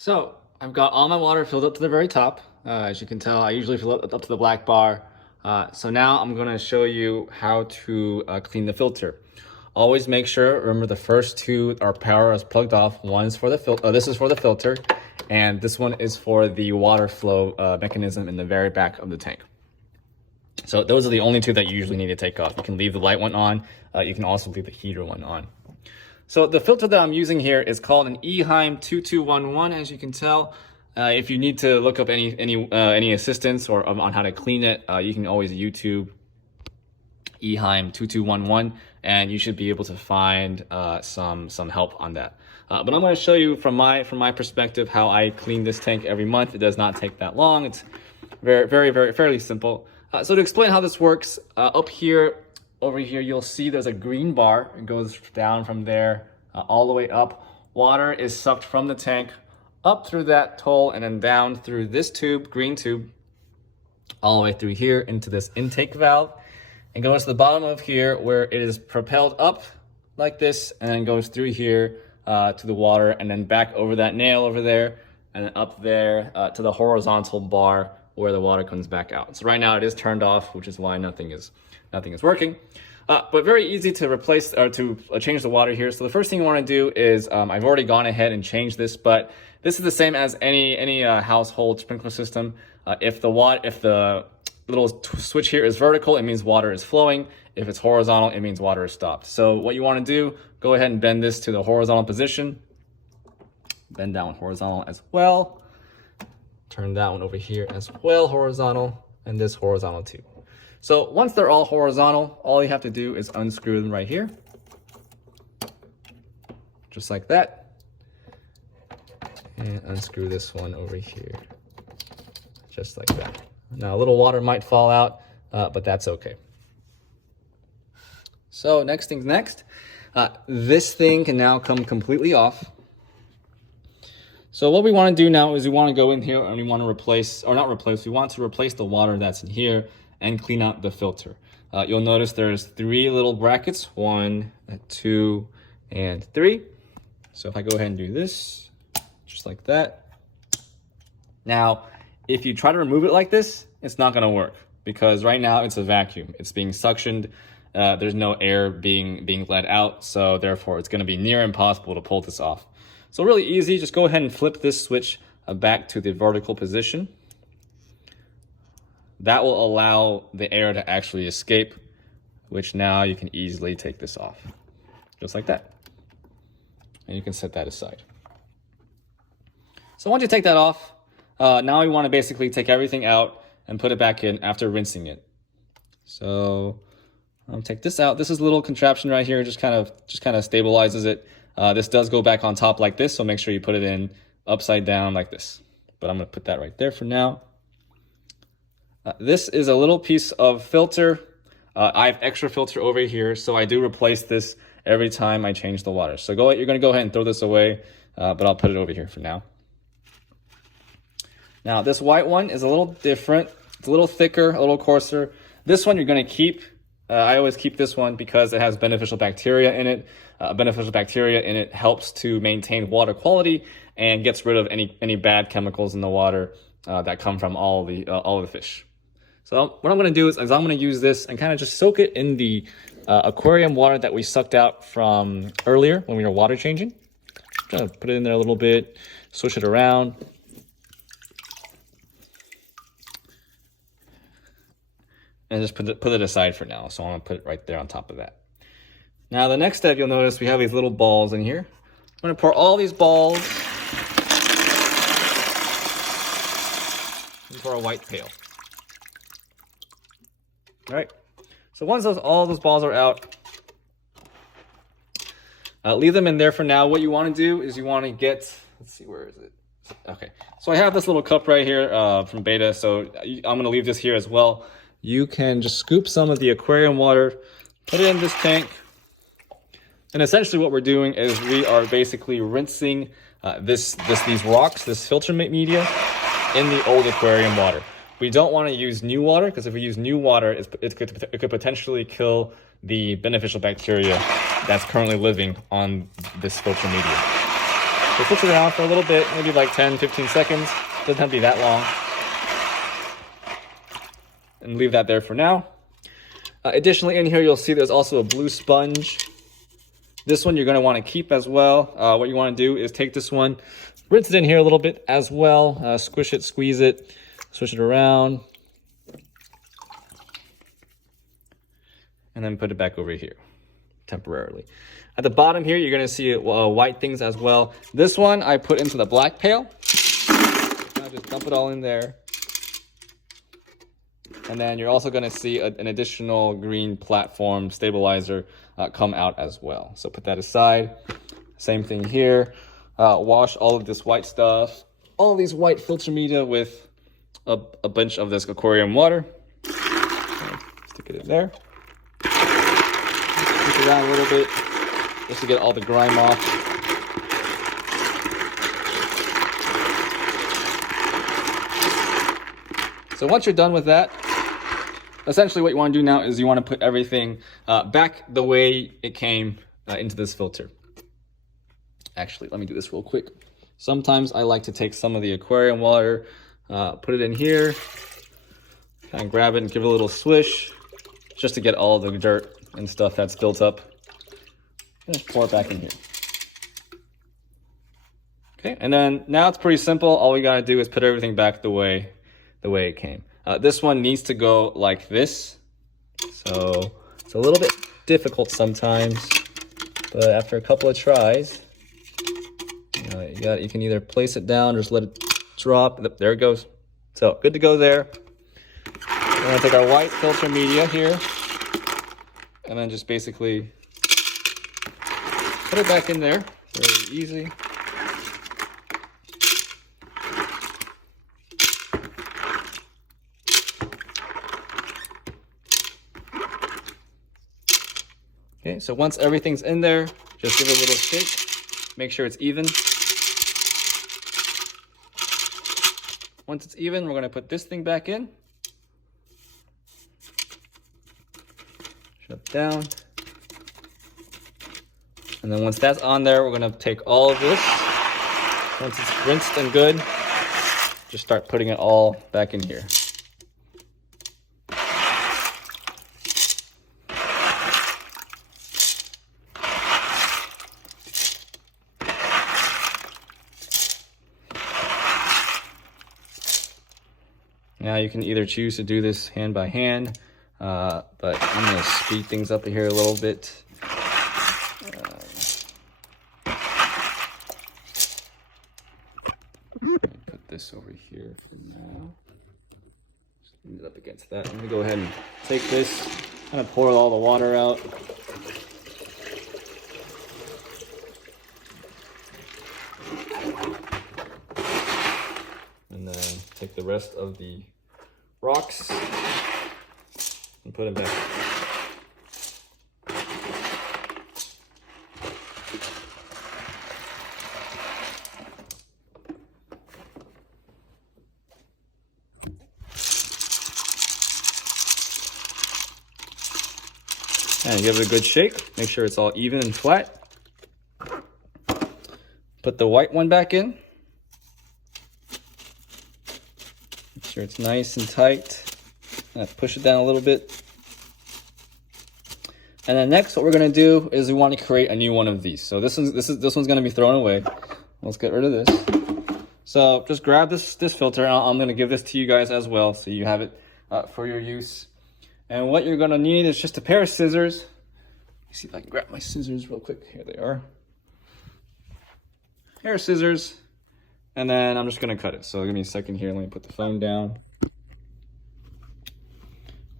So I've got all my water filled up to the very top. As you can tell, I usually fill it up to the black bar. So now I'm gonna show you how to clean the filter. Always make sure, remember the first two, our power is plugged off. One is for the filter, this is for the filter, and this one is for the water flow mechanism in the very back of the tank. So those are the only two that you usually need to take off. You can leave the light one on. You can also leave the heater one on. So the filter that I'm using here is called an Eheim 2211, as you can tell. If you need to look up any assistance or on how to clean it, you can always YouTube Eheim 2211, and you should be able to find some help on that. But I'm going to show you from my perspective how I clean this tank every month. It does not take that long. It's fairly simple. So to explain how this works, up here, over here, you'll see there's a green bar. It goes down from there all the way up. Water is sucked from the tank up through that toll and then down through this tube, green tube, all the way through here into this intake valve, and goes to the bottom of here where it is propelled up like this, and then goes through here to the water, and then back over that nail over there, and then up there to the horizontal bar where the water comes back out. So right now it is turned off, which is why nothing is working. But very easy to replace or to change the water here. So the first thing you want to do is, I've already gone ahead and changed this, but this is the same as any household sprinkler system. If the little switch here is vertical, it means water is flowing. If it's horizontal, it means water is stopped. So what you want to do, go ahead and bend this to the horizontal position. Bend down horizontal as well. Turn that one over here as well, horizontal, and this horizontal too. So once they're all horizontal, all you have to do is unscrew them right here. Just like that. And unscrew this one over here. Just like that. Now a little water might fall out, but that's okay. So next thing's next. This thing can now come completely off. So what we want to do now is we want to go in here and we want to replace the water that's in here and clean out the filter. You'll notice there's 3 little brackets, 1, 2, and 3. So if I go ahead and do this, just like that. Now, if you try to remove it like this, it's not gonna work because right now it's a vacuum. It's being suctioned. There's no air being let out. So therefore it's gonna be near impossible to pull this off. So really easy, just go ahead and flip this switch back to the vertical position. That will allow the air to actually escape, which now you can easily take this off, just like that. And you can set that aside. So once you take that off, now we want to basically take everything out and put it back in after rinsing it. So I'll take this out. This is a little contraption right here, just kind of stabilizes it. This does go back on top like this, so make sure you put it in upside down like this. But I'm going to put that right there for now. This is a little piece of filter. I have extra filter over here, so I do replace this every time I change the water. So you're going to go ahead and throw this away, but I'll put it over here for now. Now this white one is a little different. It's a little thicker, a little coarser. This one you're going to keep. I always keep this one because it has beneficial bacteria in it. Beneficial bacteria in it helps to maintain water quality and gets rid of any bad chemicals in the water that come from all the fish. So what I'm going to do is I'm going to use this and kind of just soak it in the aquarium water that we sucked out from earlier when we were water changing. Just going to put it in there a little bit, swish it around. And just put it aside for now. So I'm going to put it right there on top of that. Now the next step, you'll notice we have these little balls in here. I'm going to pour all these balls into our white pail. All right, so once all those balls are out, leave them in there for now. What you want to do is you want to get, let's see, where is it? Okay, so I have this little cup right here from Beta, so I'm going to leave this here as well. You can just scoop some of the aquarium water, put it in this tank, and essentially what we're doing is we are basically rinsing these rocks, this filter media, in the old aquarium water. We don't want to use new water because if we use new water, it could potentially kill the beneficial bacteria that's currently living on this filter media. So switch it around for a little bit, maybe like 10-15 seconds. Doesn't have to be that long. And leave that there for now. Additionally, in here, you'll see there's also a blue sponge. This one you're going to want to keep as well. What you want to do is take this one, rinse it in here a little bit as well. Squish it, squeeze it, switch it around. And then put it back over here temporarily. At the bottom here, you're going to see white things as well. This one I put into the black pail. Now just dump it all in there. And then you're also going to see an additional green platform stabilizer come out as well. So put that aside. Same thing here. Wash all of this white stuff, all these white filter media with a bunch of this aquarium water. Stick it in there. Push it around a little bit just to get all the grime off. So once you're done with that, essentially what you want to do now is you want to put everything back the way it came into this filter. Actually, let me do this real quick. Sometimes I like to take some of the aquarium water, put it in here, kind of grab it and give it a little swish, just to get all the dirt and stuff that's built up. And just pour it back in here. Okay, and then now it's pretty simple. All we gotta do is put everything back the way it came. This one needs to go like this. So it's a little bit difficult sometimes, but after a couple of tries, you can either place it down or just let it drop. There it goes. So good to go there. We're gonna take our white filter media here and then just basically put it back in there. Very easy. Okay, so once everything's in there, just give it a little shake. Make sure it's even. Once it's even, we're gonna put this thing back in. Shut down. And then once that's on there, we're gonna take all of this. Once it's rinsed and good, just start putting it all back in here. Now you can either choose to do this hand by hand, but I'm gonna speed things up here a little bit. Put this over here for now. Just lean it up against that. I'm gonna go ahead and take this, kind of pour all the water out. And then take the rest of the rocks and put them back. And give it a good shake. Make sure it's all even and flat. Put the white one back in. Make sure it's nice and tight. Push it down a little bit. And then next, what we're gonna do is we want to create a new one of these. So this one's gonna be thrown away. Let's get rid of this. So just grab this filter. And I'm gonna give this to you guys as well, so you have it for your use. And what you're gonna need is just a pair of scissors. Let me see if I can grab my scissors real quick. Here they are. Pair of scissors. And then I'm just gonna cut it. So give me a second here. Let me put the phone down.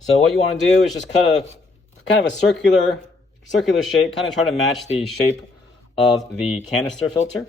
So what you want to do is just cut a kind of a circular shape, kind of try to match the shape of the canister filter.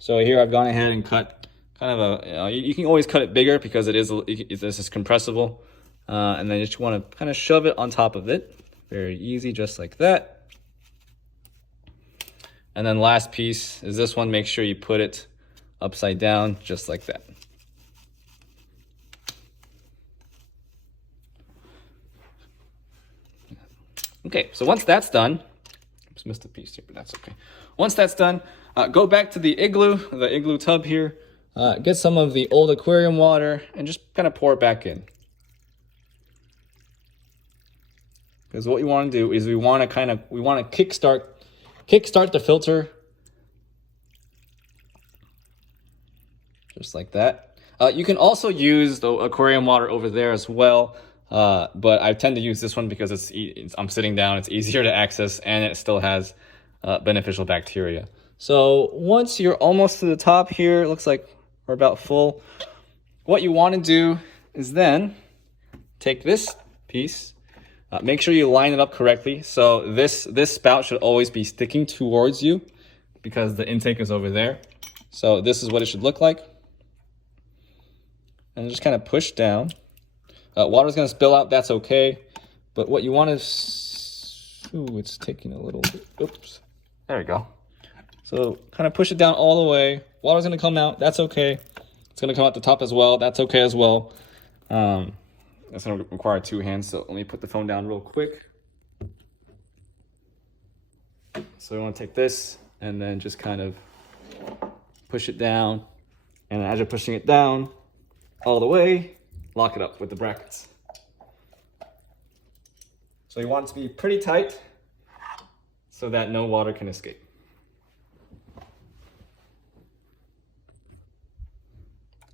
So here I've gone ahead and cut kind of a, you can always cut it bigger because this is compressible. And then you just want to kind of shove it on top of it. Very easy, just like that. And then last piece is this one. Make sure you put it upside down, just like that. Okay, so once that's done, oops, Just missed a piece here, but that's okay. Once that's done, go back to the igloo tub here. Get some of the old aquarium water and just kind of pour it back in. Because what you want to do is we want to kickstart the filter. Just like that. You can also use the aquarium water over there as well. But I tend to use this one because I'm sitting down, it's easier to access, and it still has beneficial bacteria. So once you're almost to the top here, it looks like we're about full. What you want to do is then take this piece, make sure you line it up correctly. So this spout should always be sticking towards you because the intake is over there. So this is what it should look like. And just kind of push down. Water's going to spill out, that's okay. But what you want is, ooh, it's taking a little bit, oops. There we go. So kind of push it down all the way. Water's going to come out, that's okay. It's going to come out the top as well, that's okay as well. That's going to require 2 hands, so let me put the phone down real quick. So we want to take this and then just kind of push it down. And as you're pushing it down all the way, lock it up with the brackets. So you want it to be pretty tight so that no water can escape.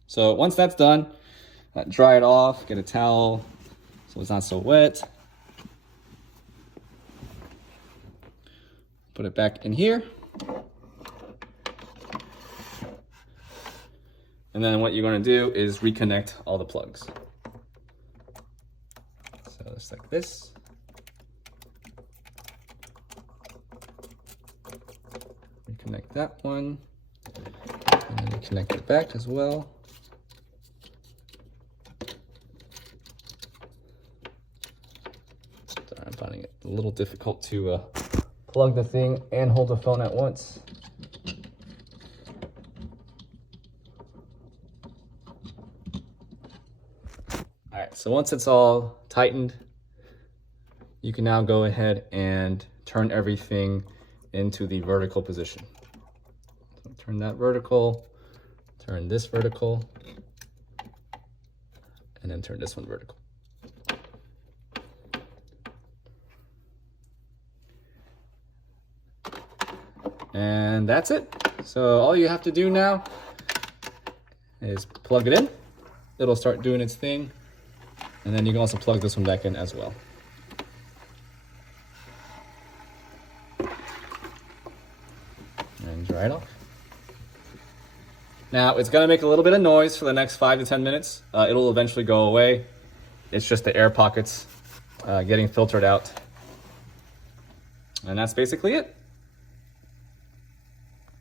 So once that's done, dry it off, get a towel so it's not so wet. Put it back in here. And then what you're going to do is reconnect all the plugs. So just like this. Reconnect that one. And then reconnect it back as well. Sorry, I'm finding it a little difficult to plug the thing and hold the phone at once. All right, so once it's all tightened, you can now go ahead and turn everything into the vertical position. So turn that vertical, turn this vertical, and then turn this one vertical. And that's it. So all you have to do now is plug it in. It'll start doing its thing. And then you can also plug this one back in as well. And dry it off. Now it's gonna make a little bit of noise for the next 5 to 10 minutes. It'll eventually go away. It's just the air pockets getting filtered out. And that's basically it.